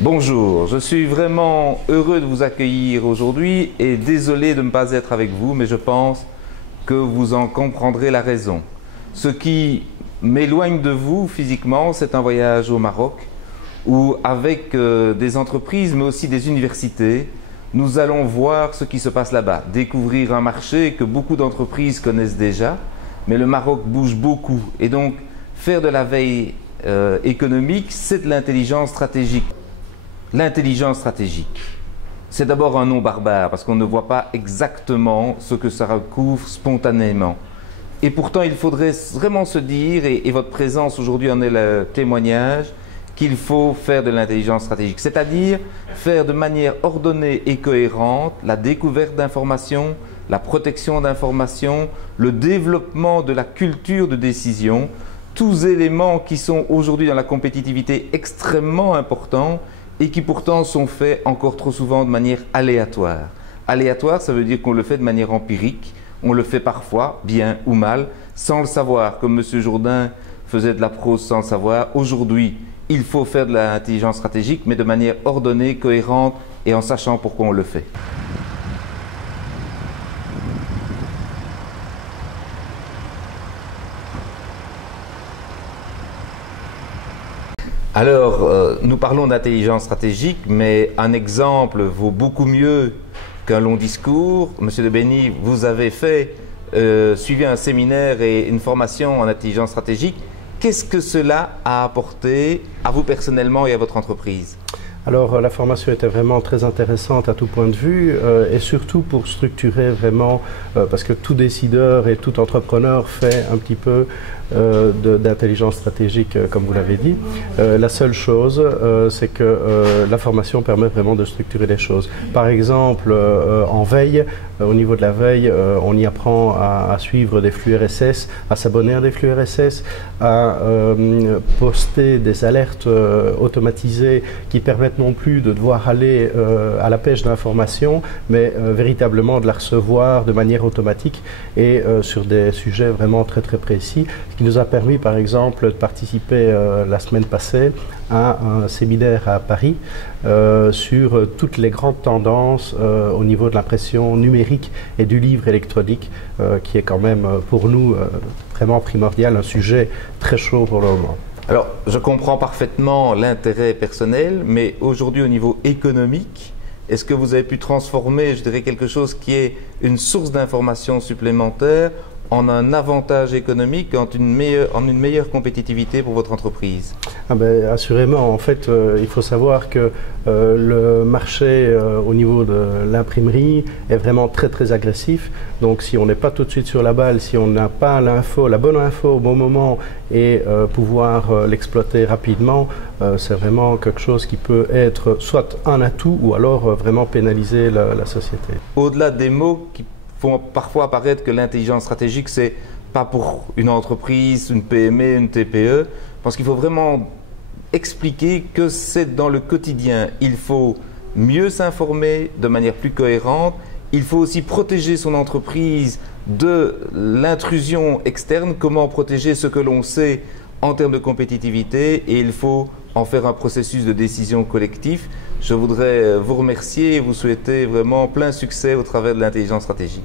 Bonjour, je suis vraiment heureux de vous accueillir aujourd'hui et désolé de ne pas être avec vous, mais je pense que vous en comprendrez la raison. Ce qui m'éloigne de vous physiquement, c'est un voyage au Maroc où avec des entreprises mais aussi des universités, nous allons voir ce qui se passe là-bas, découvrir un marché que beaucoup d'entreprises connaissent déjà, mais le Maroc bouge beaucoup et donc faire de la veille économique, c'est de l'intelligence stratégique. L'intelligence stratégique, c'est d'abord un nom barbare parce qu'on ne voit pas exactement ce que ça recouvre spontanément. Et pourtant, il faudrait vraiment se dire, et votre présence aujourd'hui en est le témoignage, qu'il faut faire de l'intelligence stratégique, c'est-à-dire faire de manière ordonnée et cohérente la découverte d'informations, la protection d'informations, le développement de la culture de décision, tous éléments qui sont aujourd'hui dans la compétitivité extrêmement importants et qui pourtant sont faits encore trop souvent de manière aléatoire. Aléatoire, ça veut dire qu'on le fait de manière empirique, on le fait parfois, bien ou mal, sans le savoir, comme M. Jourdain faisait de la prose sans le savoir. Aujourd'hui, il faut faire de l'intelligence stratégique, mais de manière ordonnée, cohérente et en sachant pourquoi on le fait. Alors, nous parlons d'intelligence stratégique, mais un exemple vaut beaucoup mieux qu'un long discours. Monsieur de Bény, vous avez suivi un séminaire et une formation en intelligence stratégique. Qu'est-ce que cela a apporté à vous personnellement et à votre entreprise ? Alors la formation était vraiment très intéressante à tout point de vue et surtout pour structurer vraiment, parce que tout décideur et tout entrepreneur fait un petit peu d'intelligence stratégique comme vous l'avez dit. La seule chose c'est que la formation permet vraiment de structurer les choses. Par exemple en veille, au niveau de la veille, on y apprend à suivre des flux RSS, à s'abonner à des flux RSS, à poster des alertes automatisées qui permettent non plus de devoir aller à la pêche d'informations, mais véritablement de la recevoir de manière automatique et sur des sujets vraiment très très précis, ce qui nous a permis par exemple de participer la semaine passée à un séminaire à Paris sur toutes les grandes tendances au niveau de l'impression numérique et du livre électronique, qui est quand même pour nous vraiment primordial, un sujet très chaud pour le moment. Alors, je comprends parfaitement l'intérêt personnel, mais aujourd'hui au niveau économique, est-ce que vous avez pu transformer, je dirais, quelque chose qui est une source d'information supplémentaire en un avantage économique, en une meilleure compétitivité pour votre entreprise? Assurément, en fait, il faut savoir que le marché au niveau de l'imprimerie est vraiment très très agressif. Donc si on n'est pas tout de suite sur la balle, si on n'a pas l'info, la bonne info au bon moment et pouvoir l'exploiter rapidement, c'est vraiment quelque chose qui peut être soit un atout ou alors vraiment pénaliser la société. Au-delà des mots qui font parfois apparaître que l'intelligence stratégique, c'est pas pour une entreprise, une PME, une TPE, parce qu'il faut vraiment expliquer que c'est dans le quotidien. Il faut mieux s'informer de manière plus cohérente. Il faut aussi protéger son entreprise de l'intrusion externe, comment protéger ce que l'on sait en termes de compétitivité, et il faut en faire un processus de décision collectif. Je voudrais vous remercier et vous souhaiter vraiment plein succès au travers de l'intelligence stratégique.